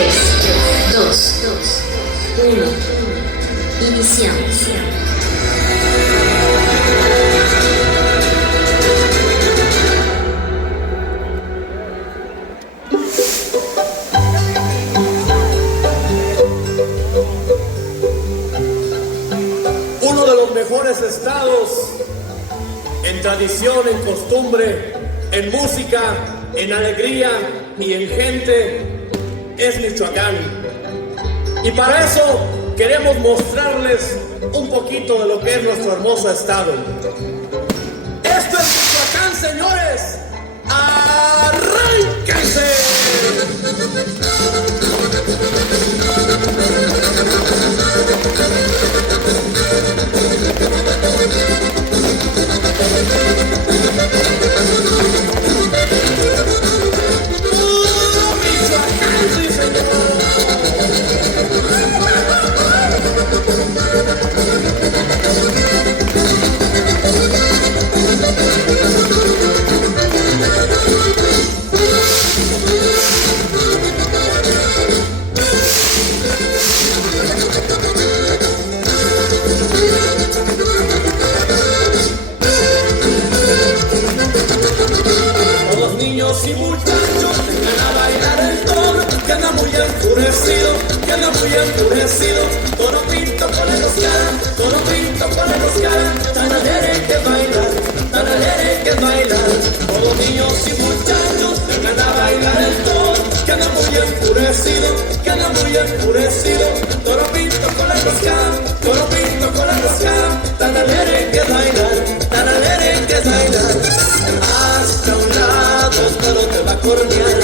2, 1. Iniciamos. Uno de los mejores estados en tradición, en costumbre, en música, en alegría y en gente es Michoacán. Y para eso queremos mostrarles un poquito de lo que es nuestro hermoso estado. Esto es Michoacán, señores. ¡Arránquense! Y muchachos vengan a bailar el toro, que anda muy enfurecido, que anda muy enfurecido. Toro pinto con el Oscar, toro pinto con el Oscar. Tan alegre que bailar, tan alegre que bailar. Todos niños y muchachos vengan a bailar el toro, que anda muy enfurecido, que anda muy enfurecido. Toro pinto con el Oscar, toro pinto con el Oscar. Tan alegre que bailar, tan alegre que bailar. Hasta un lado todo te va a cornear.